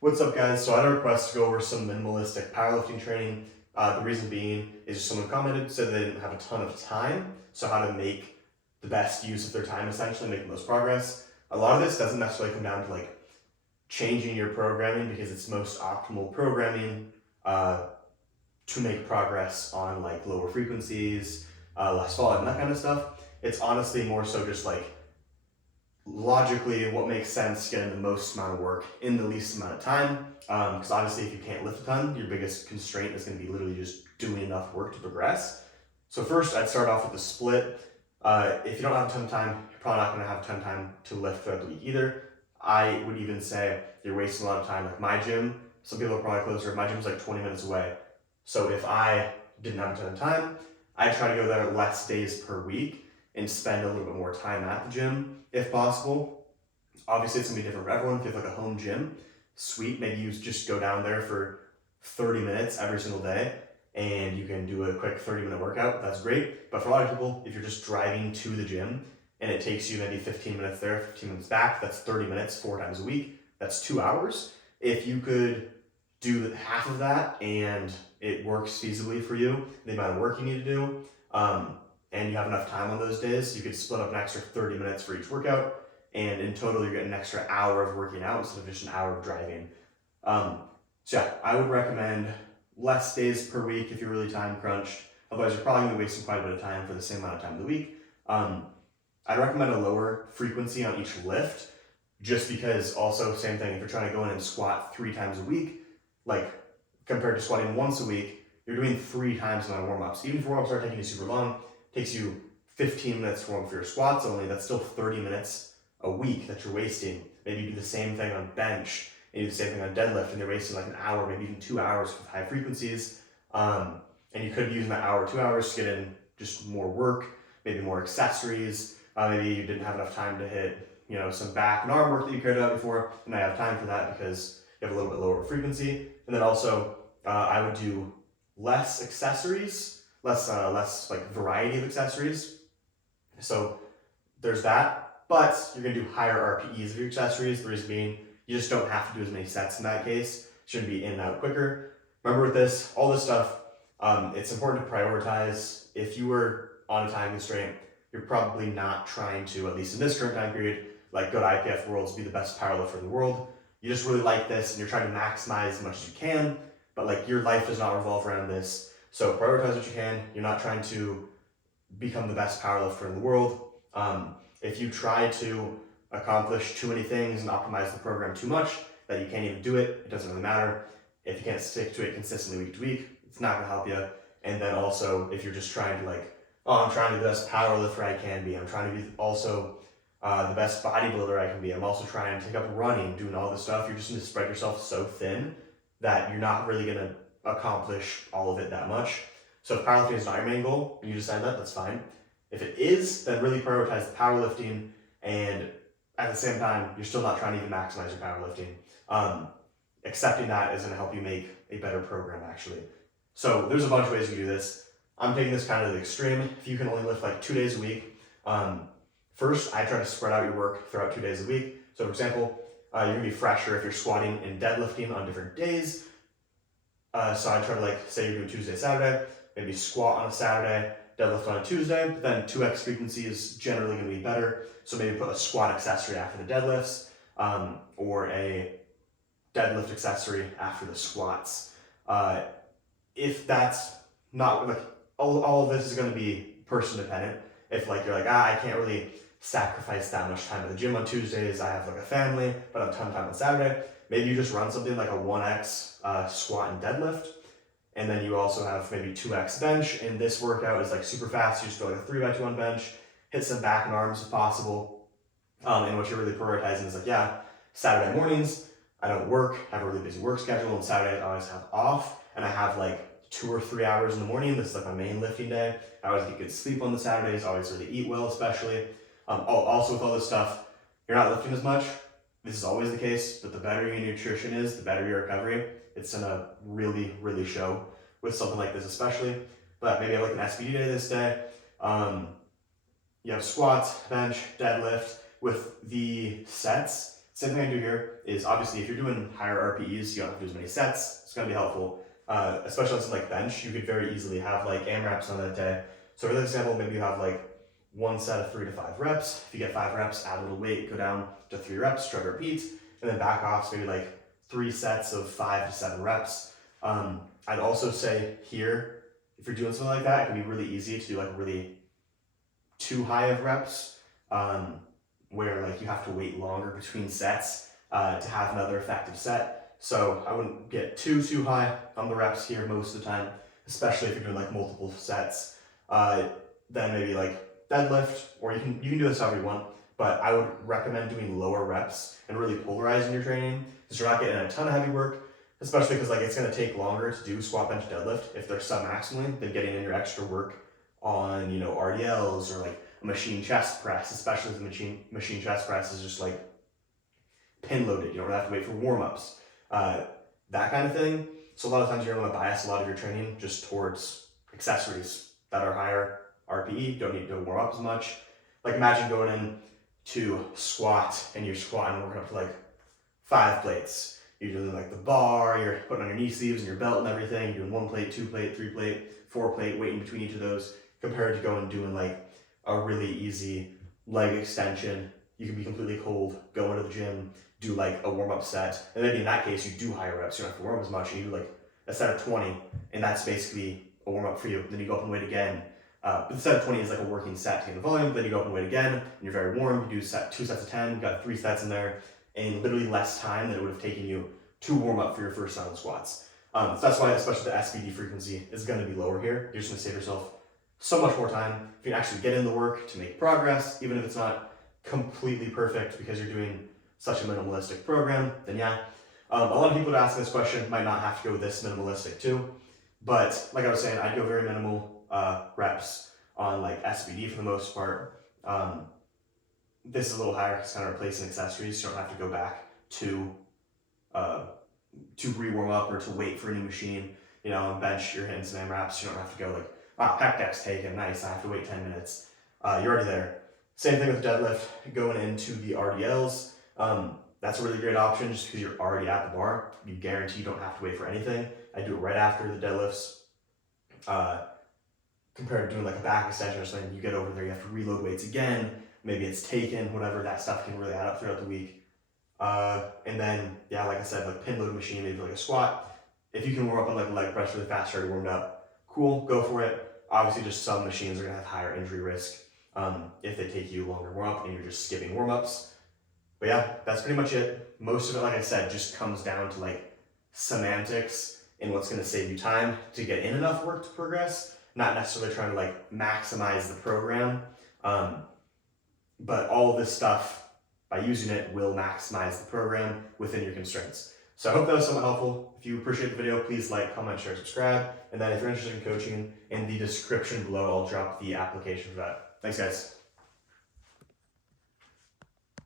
What's up, guys? So I had a request to go over some minimalistic powerlifting training. The reason being is just someone commented, said they didn't have a ton of time, so how to make the best use of their time, essentially make the most progress. A lot of this doesn't necessarily come down to like changing your programming because it's most optimal programming to make progress on like lower frequencies, less volume, that kind of stuff. It's honestly more so just like logically what makes sense getting the most amount of work in the least amount of time. Because obviously if you can't lift a ton, your biggest constraint is going to be literally just doing enough work to progress. So first I'd start off with the split. If you don't have a ton of time, you're probably not going to have a ton of time to lift throughout the week either. I would even say you're wasting a lot of time. Like my gym, some people are probably closer, my gym's like 20 minutes away. So if I didn't have a ton of time, I try to go there less days per week and spend a little bit more time at the gym if possible. Obviously, it's gonna be different for everyone. If you have like a home gym, sweet, maybe you just go down there for 30 minutes every single day and you can do a quick 30-minute workout. That's great. But for a lot of people, if you're just driving to the gym and it takes you maybe 15 minutes there, 15 minutes back, that's 30 minutes 4 times a week. That's 2 hours. If you could do half of that and it works feasibly for you, the amount of work you need to do, and you have enough time on those days, you could split up an extra 30 minutes for each workout, and in total you're getting an extra hour of working out instead of just an hour of driving. So yeah, I would recommend less days per week if you're really time crunched. Otherwise, you're probably going to be wasting quite a bit of time for the same amount of time of the week. I'd recommend a lower frequency on each lift, just because also, same thing, if you're trying to go in and squat 3 times a week, like compared to squatting once a week, you're doing 3 times the amount of warm-ups. Even if warm-ups aren't taking you super long, it takes you 15 minutes to warm up for your squats only, that's still 30 minutes a week that you're wasting. Maybe you do the same thing on bench, and you do the same thing on deadlift, and you're wasting like an hour, maybe even 2 hours with high frequencies. And you could be using that hour, 2 hours to get in just more work, maybe more accessories. Maybe you didn't have enough time to hit, some back and arm work that you cared about before, and I have time for that because you have a little bit lower frequency. And then also, I would do less accessories, less like variety of accessories. So there's that, but you're gonna do higher RPEs of your accessories. The reason being, you just don't have to do as many sets in that case. Shouldn't be in and out quicker. Remember with this, all this stuff, it's important to prioritize. If you were on a time constraint, you're probably not trying to, at least in this current time period, like go to IPF Worlds, be the best powerlifter in the world. You just really like this and you're trying to maximize as much as you can, but like your life does not revolve around this. So prioritize what you can. You're not trying to become the best powerlifter in the world. If you try to accomplish too many things and optimize the program too much that you can't even do it, it doesn't really matter. If you can't stick to it consistently week to week, it's not gonna help you. And then also, if you're just trying to like, oh, I'm trying to be the best powerlifter I can be. I'm trying to be also the best bodybuilder I can be. I'm also trying to take up running, doing all this stuff. You're just gonna spread yourself so thin that you're not really gonna accomplish all of it that much. So if powerlifting is not your main goal, and you decide that, that's fine. If it is, then really prioritize the powerlifting, and at the same time, you're still not trying to even maximize your powerlifting. Accepting that is gonna help you make a better program, actually. So there's a bunch of ways you can do this. I'm taking this kind of to the extreme. If you can only lift like 2 days a week, first, I try to spread out your work throughout 2 days a week. So for example, you're gonna be fresher if you're squatting and deadlifting on different days. So I try to like, say you're doing Tuesday, Saturday, maybe squat on a Saturday, deadlift on a Tuesday, but then 2x frequency is generally gonna be better. So maybe put a squat accessory after the deadlifts, or a deadlift accessory after the squats. If that's not like, all of this is gonna be person dependent. If like, you're like, I can't really sacrifice that much time at the gym on Tuesdays, I have like a family, but I have a ton of time on Saturday. Maybe you just run something like a 1x squat and deadlift, and then you also have maybe 2x bench, and this workout is like super fast. You just go like a 3x2 on bench, hit some back and arms if possible. And what you're really prioritizing is like, yeah, Saturday mornings, I don't work, I have a really busy work schedule, and Saturday I always have off, and I have like 2 or 3 hours in the morning. This is like my main lifting day. I always get good sleep on the Saturdays, I always really eat well, especially. Also with all this stuff, you're not lifting as much. This is always the case, but the better your nutrition is, the better your recovery. It's gonna really, really show with something like this especially. But maybe I have like an SBD day this day. You have squats, bench, deadlift. With the sets, Same thing I do here is obviously if you're doing higher RPEs, you don't have to do as many sets. It's gonna be helpful, especially on something like bench. You could very easily have like AMRAPs on that day. So for this example, maybe you have like one set of 3 to 5 reps. If you get 5 reps, add a little weight, go down to 3 reps, try to repeat, and then back off. So maybe like 3 sets of 5 to 7 reps. I'd also say here, if you're doing something like that, it can be really easy to do like really too high of reps, where like you have to wait longer between sets to have another effective set. So I wouldn't get too high on the reps here most of the time, especially if you're doing like multiple sets. Then maybe like deadlift, or you can do this however you want, but I would recommend doing lower reps and really polarizing your training, because you're not getting a ton of heavy work, especially because like it's going to take longer to do squat, bench, deadlift if they're sub-maximally than getting in your extra work on, you know, RDLs or like a machine chest press, especially if the machine chest press is just like pin loaded. You don't have to wait for warm-ups, that kind of thing. So a lot of times you're going to bias a lot of your training just towards accessories that are higher RPE, don't need to warm up as much. Like imagine going in to squat and you're squatting, working up to like 5 plates. You're doing like the bar, you're putting on your knee sleeves and your belt and everything. You're doing 1 plate, 2 plate, 3 plate, 4 plate, weight in between each of those, compared to going and doing like a really easy leg extension. You can be completely cold, go into the gym, do like a warm-up set, and maybe in that case you do higher reps, you don't have to warm up as much, and you do like a set of 20, and that's basically a warm-up for you. Then you go up and weight again. But the set of 20 is like a working set to get the volume, then you go up and weight again, and you're very warm, you do 2 sets of 10, you got 3 sets in there, in literally less time than it would have taken you to warm up for your first round of squats. So that's why, especially the SBD frequency is going to be lower here. You're just going to save yourself so much more time. If you can actually get in the work to make progress, even if it's not completely perfect because you're doing such a minimalistic program, then yeah. A lot of people that ask this question might not have to go this minimalistic too, but like I was saying, I'd go very minimal reps on like SBD for the most part. This is a little higher because it's kind of replacing accessories, so you don't have to go back to re-warm up or to wait for a new machine. You know, on bench, you're hitting some AMRAPs, you don't have to go like, pec deck's taken, nice, I have to wait 10 minutes. You're already there. Same thing with deadlift, going into the RDLs. That's a really great option just because you're already at the bar. You guarantee you don't have to wait for anything. I do it right after the deadlifts. Compared to doing like a back extension or something, you get over there, you have to reload weights again, maybe it's taken, whatever, that stuff can really add up throughout the week. And then, yeah, like I said, like pin load machine, maybe like a squat. If you can warm up on like a leg press really fast, already warmed up, cool, go for it. Obviously, just some machines are gonna have higher injury risk if they take you longer warm up and you're just skipping warm ups. But yeah, that's pretty much it. Most of it, like I said, just comes down to like semantics and what's gonna save you time to get in enough work to progress, not necessarily trying to like maximize the program. But all of this stuff, by using it, will maximize the program within your constraints. So I hope that was somewhat helpful. If you appreciate the video, please like, comment, share, subscribe. And then if you're interested in coaching, in the description below, I'll drop the application for that. Thanks, guys.